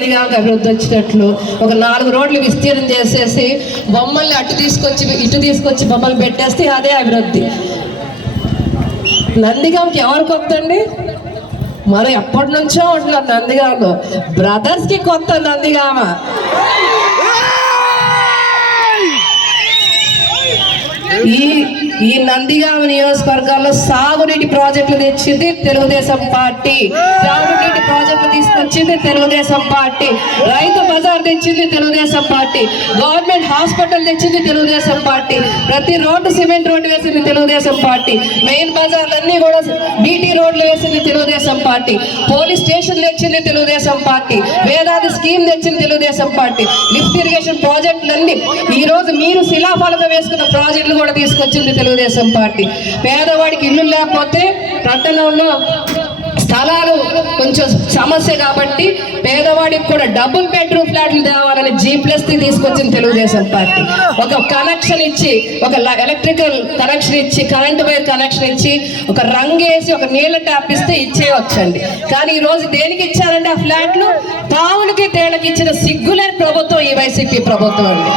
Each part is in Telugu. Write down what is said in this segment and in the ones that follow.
నందిగామకి అభివృద్ధి వచ్చినట్లు ఒక నాలుగు రోడ్లు విస్తీర్ణం చేసేసి బొమ్మల్ని అటు తీసుకొచ్చి ఇటు తీసుకొచ్చి బొమ్మలు పెట్టేస్తే అదే అభివృద్ధి. నందిగామకి ఎవరు కొత్త అండి మరి ఎప్పటి నుంచో ఉంటున్నారు నందిగామలో బ్రదర్స్కి కొత్త నందిగామ. ఈ ఈ నందిగామ నియోజకవర్గాల్లో సాగునీటి ప్రాజెక్టులు తెచ్చింది తెలుగుదేశం పార్టీ. సాగునీటి ప్రాజెక్టులు తీసుకొచ్చింది తెలుగుదేశం పార్టీ. రైతు బజార్ తెచ్చింది తెలుగుదేశం పార్టీ. గవర్నమెంట్ హాస్పిటల్ తెచ్చింది తెలుగుదేశం పార్టీ. ప్రతి రోడ్డు సిమెంట్ రోడ్డు వేసింది తెలుగుదేశం పార్టీ. మెయిన్ బజార్లన్నీ కూడా బీటీ రోడ్లు వేసింది తెలుగుదేశం పార్టీ. పోలీస్ స్టేషన్ తెచ్చింది తెలుగుదేశం పార్టీ. వేదాది స్కీమ్ తెచ్చింది తెలుగుదేశం పార్టీ. లిఫ్ట్ ఇరిగేషన్ ప్రాజెక్టులన్నీ ఈ రోజు మీరు శిలాఫలక వేసుకున్న ప్రాజెక్టులు కూడా తీసుకొచ్చింది తెలుగుదేశం పార్టీ. పేదవాడికి ఇల్లు లేకపోతే పట్టణంలో స్థలాలు కొంచెం సమస్య కాబట్టి పేదవాడికి కూడా డబుల్ బెడ్రూమ్ ఫ్లాట్లు తేవాలని జీ ప్లస్ తీసుకొచ్చింది తెలుగుదేశం పార్టీ. ఒక కనెక్షన్ ఇచ్చి ఒక ఎలక్ట్రికల్ కనెక్షన్ ఇచ్చి కరెంట్ వైర్ కనెక్షన్ ఇచ్చి ఒక రంగు వేసి ఒక నీళ్ళ ట్యాప్ ఇస్తే ఇచ్చేయొచ్చండి. కానీ ఈ రోజు దేనికి ఇచ్చారంటే ఆ ఫ్లాట్లు? పావులకి తేళ్ళకి ఇచ్చిన సిగ్గులేని ప్రభుత్వం ఈ వైసీపీ ప్రభుత్వం అండి.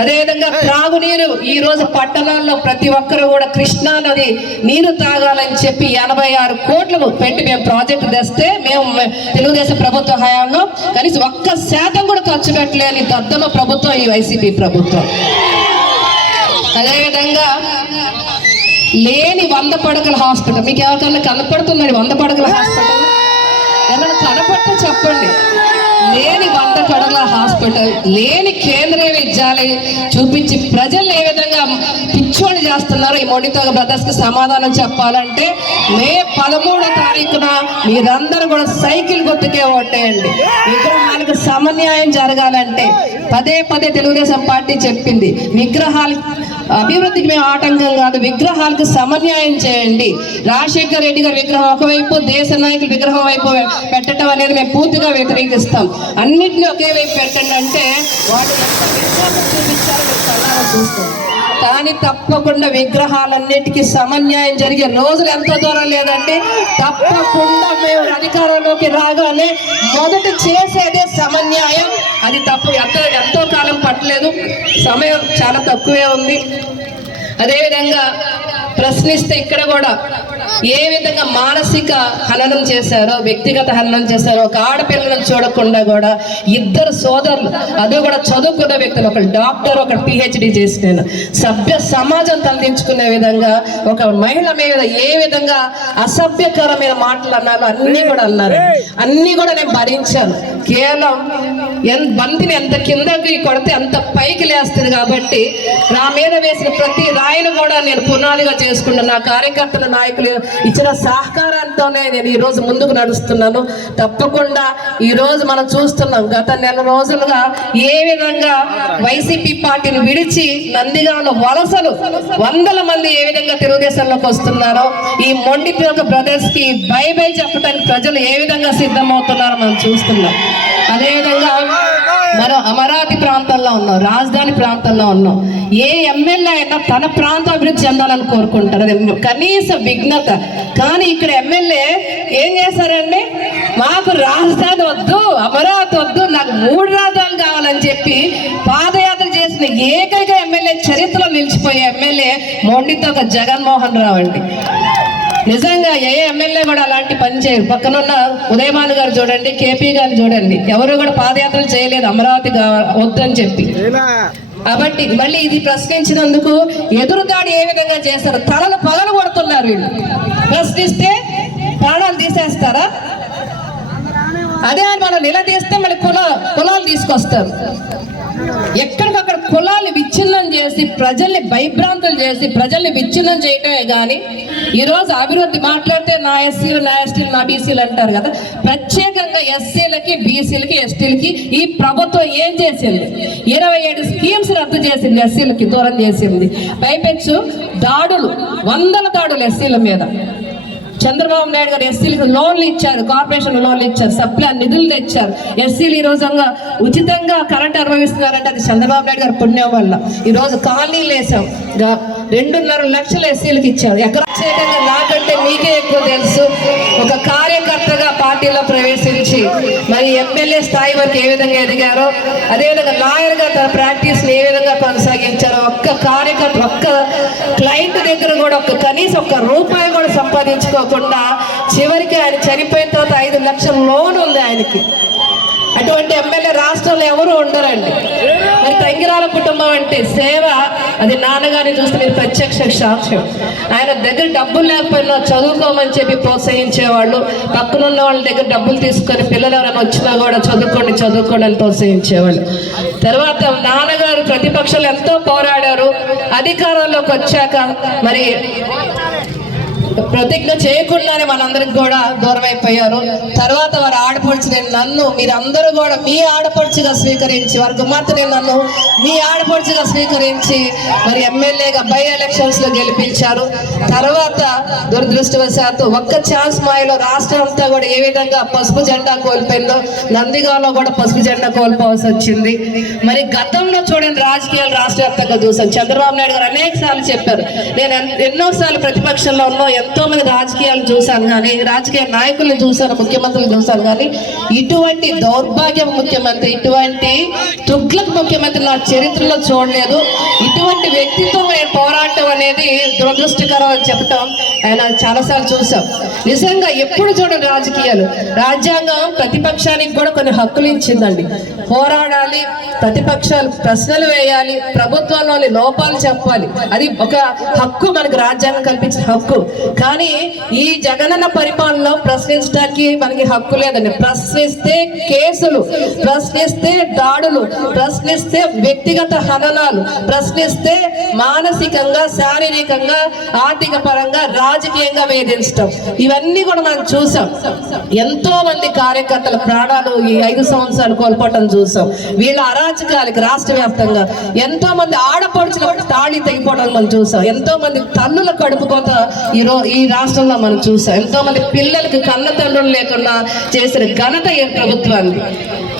అదేవిధంగా త్రాగునీరు. ఈ రోజు పట్టణాల్లో ప్రతి ఒక్కరు కూడా కృష్ణా నది నీరు తాగాలని చెప్పి ఎనభై ఆరు కోట్లు పెట్టి మేము ప్రాజెక్టు తెస్తే మేము తెలుగుదేశం ప్రభుత్వ హయాంలో కనీసం ఒక్క శాతం కూడా ఖర్చు పెట్టలేని దద్దమ ప్రభుత్వం ఈ వైసీపీ ప్రభుత్వం. అదేవిధంగా లేని వంద పడకల హాస్పిటల్. మీకు ఎవరికైనా కనపడుతుందండి వంద పడకల హాస్పిటల్? ఏమైనా కనపడతా చెప్పండి. లేని వంద హాస్పిటల్ లేని కేంద్రీయ విద్యాలయం చూపించి ప్రజలు ఏ విధంగా పిచ్చోడి చేస్తున్నారో ఈ మొండితో బ్రదర్స్కి సమాధానం చెప్పాలంటే మే పదమూడో తారీఖున మీరందరూ కూడా సైకిల్ గుర్తుకే ఓటేయండి. విగ్రహాలకు సమన్యాయం జరగాలంటే పదే పదే తెలుగుదేశం పార్టీ చెప్పింది విగ్రహాలు అభివృద్ధికి మేము ఆటంకం కాదు విగ్రహాలకు సమన్యాయం చేయండి. రాజశేఖర్ రెడ్డి గారి విగ్రహం ఒకవైపు దేశ నాయకుల విగ్రహం వైపు పెట్టడం అనేది మేము పూర్తిగా వ్యతిరేకిస్తాం. అన్నింటినీ ఒకే వైపు పెట్టండి అంటే వాళ్ళు ఎంత విశ్వాసం చూపించారో మీరు కళ్ళారా చూస్తాం కానీ తప్పకుండా విగ్రహాలన్నిటికీ సమన్యాయం జరిగే రోజులు ఎంత దూరం లేదండి? తప్పకుండా మేము అధికారంలోకి రాగానే మొదట చేసేదే సమన్యాయం. అది తప్పు. ఎంత ఎంతో కాలం పట్టలేదు. సమయం చాలా తక్కువే ఉంది. అదేవిధంగా ప్రశ్నిస్తే ఇక్కడ కూడా ఏ విధంగా మానసిక హననం చేశారో వ్యక్తిగత హననం చేశారో ఒక ఆడపిల్లను చూడకుండా కూడా ఇద్దరు సోదరులు అది కూడా చదువుకున్న వ్యక్తులు ఒకళ్ళు డాక్టర్ ఒక పిహెచ్డి చేసిన సభ్య సమాజం తలదించుకునే విధంగా ఒక మహిళ మీద ఏ విధంగా అసభ్యకరమైన మాటలు అన్నారో అన్నీ కూడా అన్నారు. అన్నీ కూడా నేను భరించాను. కేవలం ఎంత బంతిని ఎంత కిందకి కొడితే అంత పైకి లేస్తుంది కాబట్టి నా మీద వేసిన ప్రతి రాయిని కూడా నేను పునాదిగా చేసుకుంటున్న నా కార్యకర్తల నాయకులు ఇచ్చిన సహకారంతోనే నేను ఈరోజు ముందుకు నడుస్తున్నాను. తప్పకుండా ఈరోజు మనం చూస్తున్నాం గత నెల రోజులుగా ఏ విధంగా వైసీపీ పార్టీని విడిచి నందిగామ వలసలు వందల మంది ఏ విధంగా తెలుగుదేశంలోకి వస్తున్నారో ఈ మొండి బ్రదర్స్కి బై బై చెప్పడానికి ప్రజలు ఏ విధంగా సిద్ధమవుతున్నారో మనం చూస్తున్నాం. అదేవిధంగా మనం అమరావతి ప్రాంతంలో ఉన్నాం రాజధాని ప్రాంతంలో ఉన్నాం. ఏ ఎమ్మెల్యే అయినా తన ప్రాంతం అభివృద్ధి చెందాలని కోరుకుంటారు. అది కనీస విఘ్నత. కానీ ఇక్కడ ఎమ్మెల్యే ఏం చేశారండి? మాకు రాజధాని వద్దు అమరావతి వద్దు నాకు మూడు రాజధానులు కావాలని చెప్పి పాదయాత్ర చేసిన ఏకైక ఎమ్మెల్యే చరిత్రలో నిలిచిపోయే ఎమ్మెల్యే మొండితో ఒక జగన్మోహన్ రావు అండి. నిజంగా ఏ ఎమ్మెల్యే కూడా అలాంటి పని చేయరు. పక్కనున్న ఉదయమాన్ గారు చూడండి కేపీ గారు చూడండి. ఎవరు కూడా పాదయాత్రలు చేయలేదు అమరావతి వద్దని చెప్పి. కాబట్టి మళ్ళీ ఇది ప్రశ్నించినందుకు ఎదురుదాడి ఏ విధంగా చేస్తారు తలలు పగలు కొడుతున్నారు వీళ్ళు. ప్రశ్నిస్తే ప్రాణాలు తీసేస్తారా? అదే అని మనం నిలదీస్తే మళ్ళీ కుల కులాలు తీసుకొస్తారు. ఎక్కడికక్కడ కులాలు విచ్ఛిన్నం చేసి ప్రజల్ని భయభ్రాంతులు చేసి ప్రజల్ని విచ్ఛిన్నం చేయటమే కానీ ఈరోజు అభివృద్ధి మాట్లాడితే నా ఎస్సీలు నా ఎస్టీలు నా బీసీలు అంటారు కదా. ప్రత్యేకంగా ఎస్సీలకి బీసీలకి ఎస్టీలకి ఈ ప్రభుత్వం ఏం చేసింది? ఇరవై ఏడు స్కీమ్స్ రద్దు చేసింది ఎస్సీలకి దూరం చేసింది. పైపెచ్చు దాడులు వందల దాడులు ఎస్సీల మీద. చంద్రబాబు నాయుడు గారు ఎస్సీలకు లోన్లు ఇచ్చారు కార్పొరేషన్ లోన్లు ఇచ్చారు సప్లై నిధులు తెచ్చారు. ఎస్సీలు ఈ రోజు ఉచితంగా కరెంట్ అనుభవిస్తున్నారంటే అది చంద్రబాబు నాయుడు గారు పుణ్యం వల్ల. ఈ రోజు కాలనీలు వేసాం గా- రెండున్నర లక్షలు ఎస్సీలకు ఇచ్చారు. ఎక్కడ నాకంటే మీకే ఎక్కువ తెలుసు. ఒక కార్యకర్తగా పార్టీలో ప్రవేశించి మరి ఎమ్మెల్యే స్థాయి వరకు ఏ విధంగా ఎదిగారో అదేవిధంగా లాయర్గా తన ప్రాక్టీస్ ఏ విధంగా కొనసాగించారో ఒక్క కార్యకర్త ఒక్క క్లయింట్ దగ్గర కూడా ఒక్క కనీసం ఒక్క రూపాయి కూడా సంపాదించుకోకుండా చివరికి ఆయన చనిపోయిన తర్వాత ఐదు లక్షల లోన్ ఉంది ఆయనకి. అటువంటి ఎమ్మెల్యే రాష్ట్రంలో ఎవరు ఉండరండి. మరి తంగిరాల కుటుంబం అంటే సేవ అది నాన్నగారిని చూస్తే మీరు ప్రత్యక్ష సాక్ష్యం. ఆయన దగ్గర డబ్బులు లేకపోయినా చదువుకోమని చెప్పి ప్రోత్సహించేవాళ్ళు పక్కనున్న వాళ్ళ దగ్గర డబ్బులు తీసుకొని పిల్లలు ఎవరైనా వచ్చినా కూడా చదువుకోండి చదువుకోండి అని ప్రోత్సహించేవాళ్ళు. తర్వాత నాన్నగారు ప్రతిపక్షాలు ఎంతో పోరాడారు. అధికారంలోకి వచ్చాక మరి ప్రతిజ్ఞ చేయకుండానే మనందరికి కూడా దూరం అయిపోయారు తర్వాత వారి ఆడపడుచు నేను నన్ను మీరందరూ కూడా మీ ఆడపడుచుగా స్వీకరించి వారి కుమార్తె నేను నన్ను మీ ఆడపడుచుగా స్వీకరించి మరి ఎమ్మెల్యేగా బై ఎలక్షన్స్లో గెలిపించారు. తర్వాత దురదృష్టవశాత్తు ఒక్క ఛాన్స్ మాయలో రాష్ట్రం అంతా కూడా ఏ విధంగా పసుపు జెండా కోల్పోయిందో నందిగాలో కూడా పసుపు జెండా కోల్పోవాల్సి వచ్చింది. మరి గతంలో చూడండి రాజకీయాలు రాష్ట్ర వ్యాప్తంగా చూసాం. చంద్రబాబు నాయుడు గారు అనేక సార్లు చెప్పారు నేను ఎన్- ఎన్నోసార్లు ప్రతిపక్షంలో ఉన్నో ఎంతో మంది రాజకీయాలు చూశాను కానీ రాజకీయ నాయకులను చూశాను ముఖ్యమంత్రులు చూశాను కానీ ఇటువంటి దౌర్భాగ్యం ముఖ్యమంత్రి ఇటువంటి తుగ్లక్ ముఖ్యమంత్రి నా చరిత్రలో చూడలేదు. ఇటువంటి వ్యక్తితో నేను పోరాటం అనేది దురదృష్టకరం అని చెప్పటం ఆయన చాలాసార్లు చూసాం నిజంగా ఎప్పుడు చూడండి రాజకీయాలు. రాజ్యాంగం ప్రతిపక్షానికి కూడా కొన్ని హక్కులు ఇచ్చిందండి. పోరాడాలి ప్రతిపక్షాలు ప్రశ్నలు వేయాలి ప్రభుత్వంలోని లోపాలు చెప్పాలి. అది ఒక హక్కు మనకు రాజ్యాంగం కల్పించిన హక్కు. కానీ ఈ జగనన్న పరిపాలనలో ప్రశ్నించడానికి మనకి హక్కు లేదండి. ప్రశ్నిస్తే కేసులు ప్రశ్నిస్తే దాడులు ప్రశ్నిస్తే వ్యక్తిగత హననాలు ప్రశ్నిస్తే మానసికంగా శారీరకంగా ఆర్థిక పరంగా రాజకీయంగా వేధించడం. ఇవన్నీ కూడా మనం చూసాం. ఎంతో మంది కార్యకర్తల ప్రాణాలు ఈ ఐదు సంవత్సరాలు కోల్పోవటం చూసాం. వీళ్ళ అరాచకాలకి రాష్ట్ర వ్యాప్తంగా ఎంతో మంది ఆడపడుచుల తాళి తెగిపోవడం మనం చూసాం. ఎంతో మంది తల్లుల కడుపు కొంత ఈ ఈ రాష్ట్రంలో మనం చూసాం. ఎంతో మంది పిల్లలకి కన్న తండ్రులు లేకుండా చేసిన ఘనత ఏ ప్రభుత్వానికి?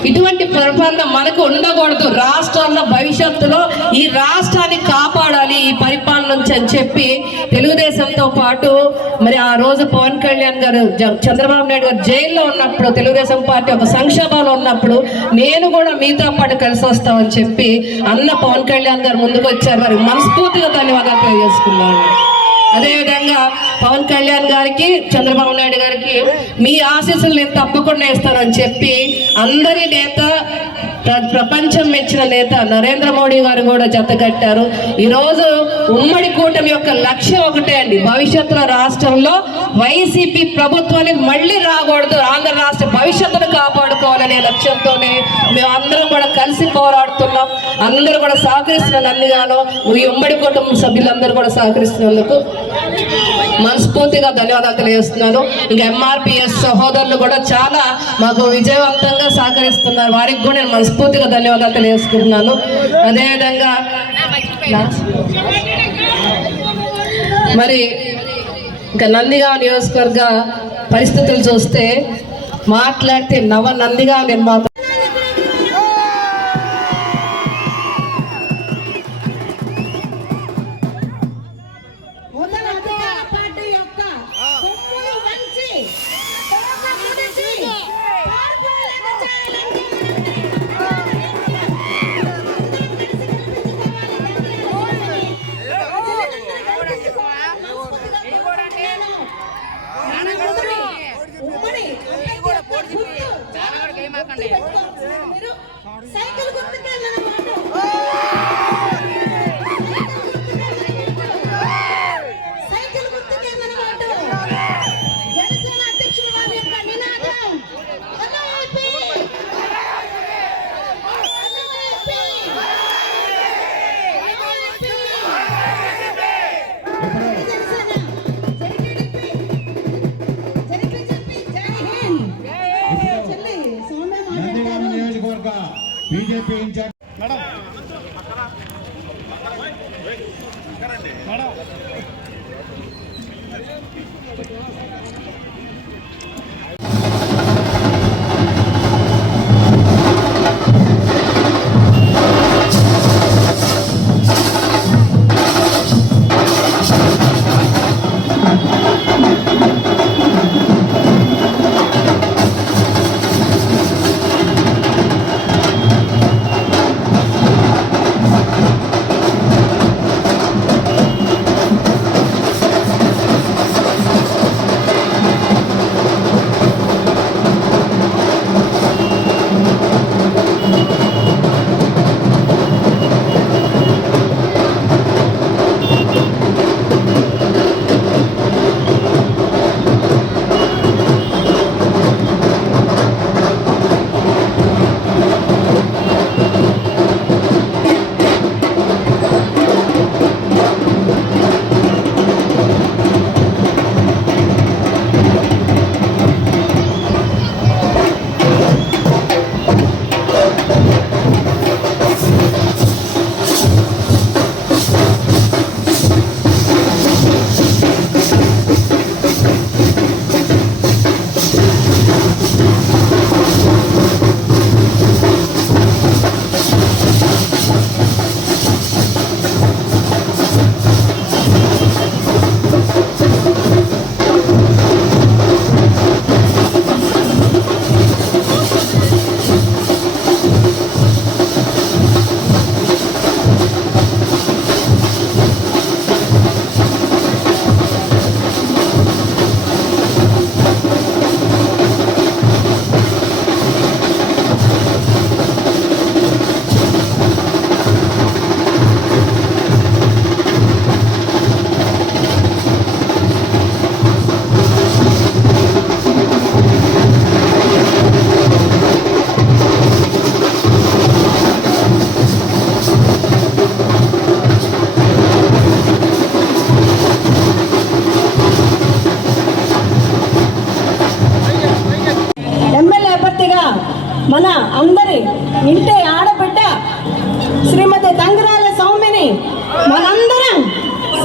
ఇటువంటి పరిపాలన మనకు ఉండకూడదు. రాష్ట్రంలో భవిష్యత్తులో ఈ రాష్ట్రాన్ని కాపాడాలి ఈ పరిపాలన నుంచి అని చెప్పి తెలుగుదేశంతో పాటు మరి ఆ రోజు పవన్ కళ్యాణ్ గారు జ- చంద్రబాబు నాయుడు గారు జైల్లో ఉన్నప్పుడు తెలుగుదేశం పార్టీ ఒక సంక్షోభంలో ఉన్నప్పుడు నేను కూడా మీతో పాటు కలిసి వస్తామని చెప్పి అన్న పవన్ కళ్యాణ్ గారు ముందుకు వచ్చారు. వారికి మనస్ఫూర్తిగా ధన్యవాదాలు తెలియజేసుకున్నాను. అదేవిధంగా పవన్ కళ్యాణ్ గారికి చంద్రబాబు నాయుడు గారికి మీ ఆశీస్సులు నేను తప్పకుండా ఇస్తానని చెప్పి అందరి నేత ప్రపంచం మెచ్చిన నేత నరేంద్ర మోడీ గారు కూడా జతకట్టారు ఈరోజు ఉమ్మడి కూటమి యొక్క లక్ష్యం ఒకటే అండి. భవిష్యత్తులో రాష్ట్రంలో వైసీపీ ప్రభుత్వానికి మళ్ళీ రాకూడదు. ఆంధ్ర రాష్ట్ర భవిష్యత్తును కాపాడుకోవాలనే లక్ష్యంతోనే మేము అందరం కూడా కలిసి పోరాడుతున్నాం. అందరూ కూడా సహకరిస్తున్న నందిగాను ఈ ఉమ్మడి కుటుంబ సభ్యులందరూ కూడా సహకరిస్తున్నందుకు మనస్ఫూర్తిగా ధన్యవాదాలు తెలియజేస్తున్నాను. ఇంకా ఎంఆర్పిఎస్ సహోదరులు కూడా చాలా మాకు విజయవంతంగా సహకరిస్తున్నారు. వారికి కూడా నేను మనస్ఫూర్తిగా ధన్యవాదాలు తెలియజేసుకుంటున్నాను. అదేవిధంగా మరి ఇంకా నందిగా నియోజకవర్గ పరిస్థితులు చూస్తే మాట్లాడితే నవ నందిగా నిర్మాత మేడం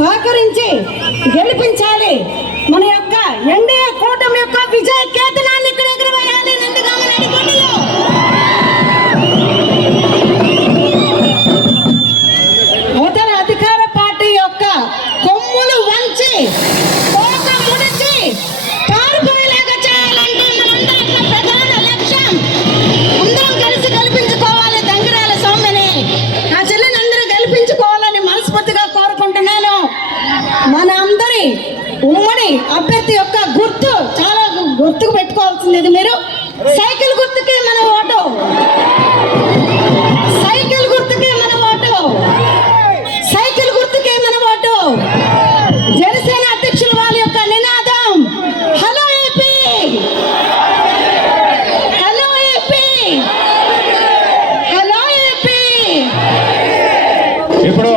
సహకరించి గెలిపించాలి. మన యొక్క ఎన్డీఏ కూటమి యొక్క విజయ ఇప్పుడు